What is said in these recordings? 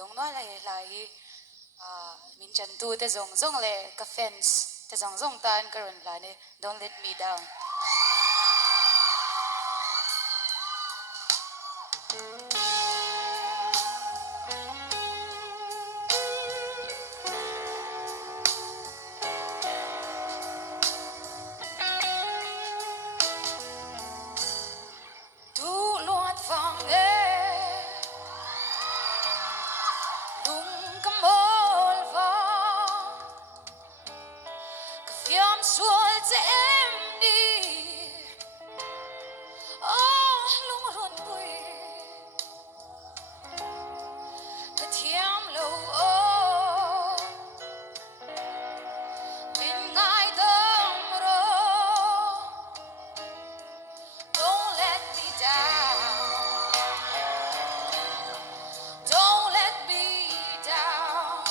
dong no lai min chan tu te zong zong le ka fence te zong zong tan karon la ne don't let me down. Du luat vang e lung kamol va ka fiam sual te em đi lung ron bui ka thiam lo min ngai dom ro don't let me down. Don't let me down.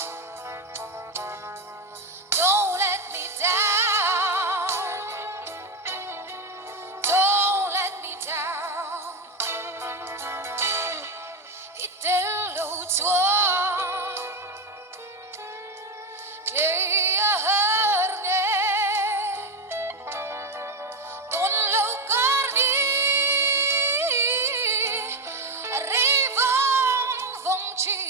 Don't let me down. Don't let me down. Itelo tua clearne don lo carni arrivang vong chi